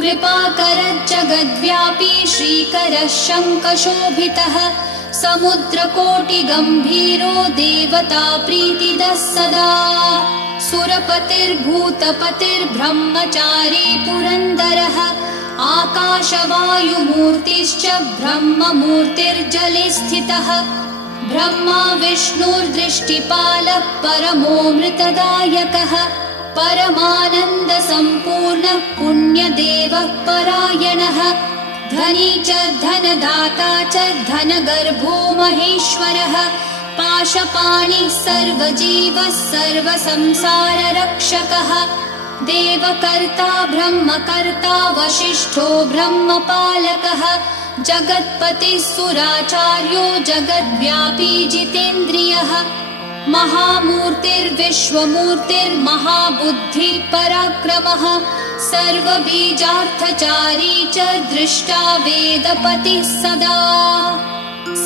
कृपाकरज्जगद्व्यापी श्रीकरः शङ्खशोभितः समुद्रकोटिगम्भीरो देवता प्रीतिदः सदा सुरपतिर्भूतपतिर्ब्रह्मचारी पुरन्दरः आकाशवायुमूर्तिश्च ब्रह्ममूर्तिर्जले स्थितः ब्रह्मा विष्णुर्दृष्टिपालः परमोऽमृतदायकः परमानन्दसम्पूर्णः पुण्यदेवः परायणः धनी च धनदाता च धनगर्भो महेश्वरः पाशपाणिः सर्वजीवः सर्वसंसाररक्षकः देवकर्ता ब्रह्मकर्ता वसिष्ठो ब्रह्मपालकः जगत्पतिः सुराचार्यो जगद्व्यापी जितेन्द्रियः महामूर्तिर्विश्वमूर्तिर्महाबुद्धिः पराक्रमः सर्वबीजार्थचारी च दृष्टा वेदपतिः सदा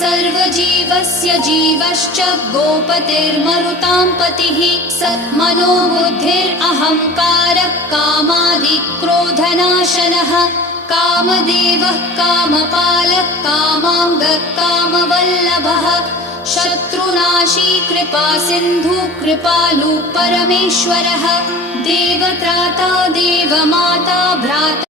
सर्वजीवस्य जीवश्च गोपतिर्मरुतां पतिः सन्मनोबुद्धिरहङ्कारः कामादिक्रोधनाशनः कामदेवः कामपालः कामाङ्गः कामवल्लभः शत्रुनाशी कृपासिन्धु कृपालु परमेश्वरः देवत्राता देवमाता भ्राता